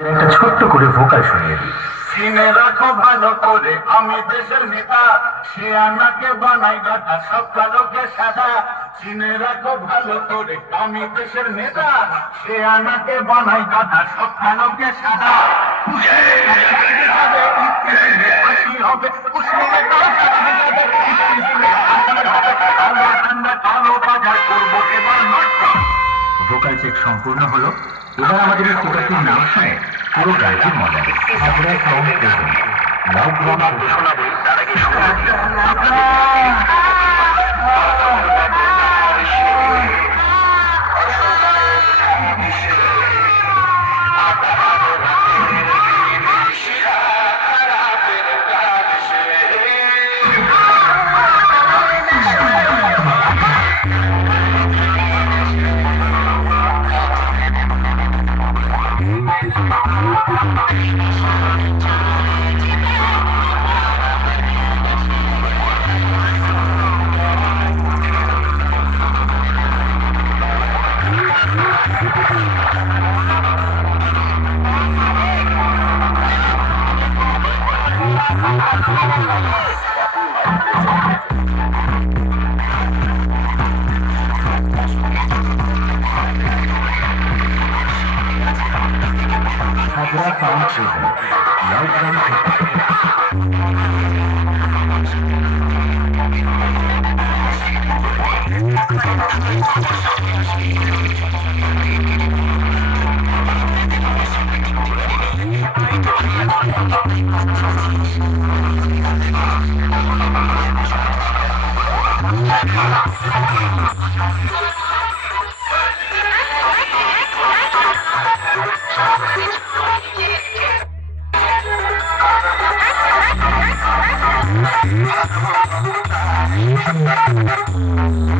একটা ছোট্ট করে ভোকাল শুনিয়ে দিই। চিনে রাখো ভালো করে আমি দেশের নেতা, সে আনাকে বানাই গাধা সব কালোকে সাদা। চিনে রাখো ভালো করে আমি দেশের নেতা, সে আনাকে বানাই গাধা সব কালোকে সাদা। ভোকাল চেক সম্পূর্ণ হলো। এবার আমাদের এই সিটারটির নাম শুনে পুরো গানটির মজা নেই। সাপুরা সাউন্ড প্রেজেন্ট লাভ গ্রাম শোনাবো। তার আগে সাপুরা sound present love gram. Thank you.